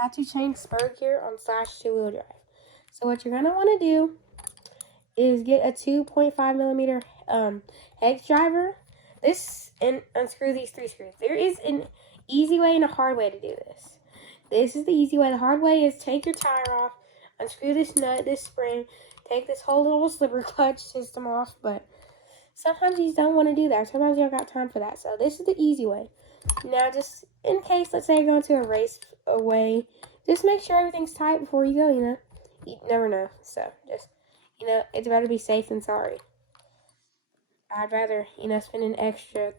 how to change spur gear on slash two-wheel drive. So what you're gonna want to do is get a 2.5 millimeter hex driver. And unscrew these 3 screws. There is an easy way and a hard way to do this. This is the easy way. The hard way is take your tire off, unscrew this nut, this spring, take this whole little slipper clutch system off. But sometimes you don't want to do that. Sometimes you don't got time for that. So this is the easy way. Now, just in case, let's say you're going to a race away, just make sure everything's tight before you go. You never know. So just, it's better to be safe than sorry. I'd rather, spend an extra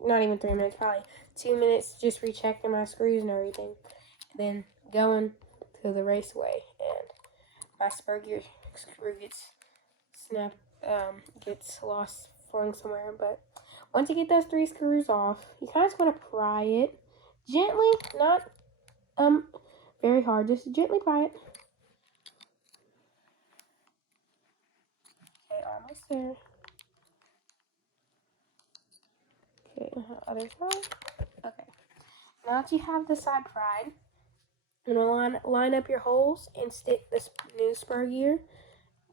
not even 3 minutes, probably 2 minutes just rechecking my screws and everything, than going to the raceway and my spur gear screw gets snapped, gets lost, flung somewhere. But once you get those 3 screws off, you kind of just want to pry it gently, not very hard, just gently pry it. Okay, almost there. Okay, other side. Okay. Now that you have the side pried, you're gonna line up your holes and stick this new spur gear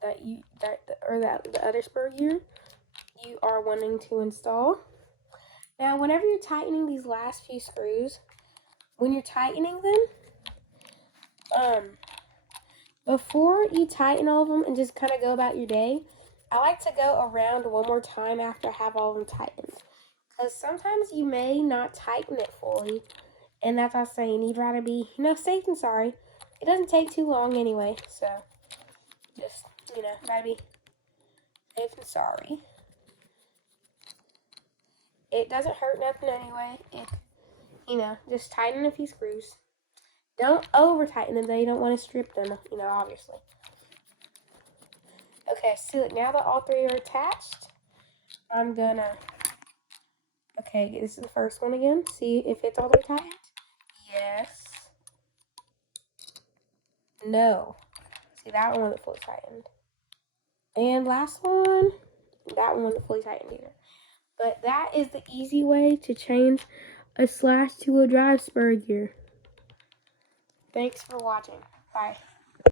the other spur gear you are wanting to install. Now, whenever you're tightening these last few screws, when you're tightening them, before you tighten all of them and just kind of go about your day, I like to go around one more time after I have all of them tightened. Because sometimes you may not tighten it fully. And that's what I was saying. You'd rather be, safe than sorry. It doesn't take too long anyway. So, just, gotta be safe than sorry. It doesn't hurt nothing anyway. Just tighten a few screws. Don't over tighten them though. You don't want to strip them, obviously. Okay, so now that all 3 are attached, I'm gonna, okay, this is the first one again. See if it's all the way tightened. Yes. No. See, that one wasn't fully tightened. And last one, that one wasn't fully tightened either. But that is the easy way to change a slash two-wheel drive spur gear. Thanks for watching. Bye.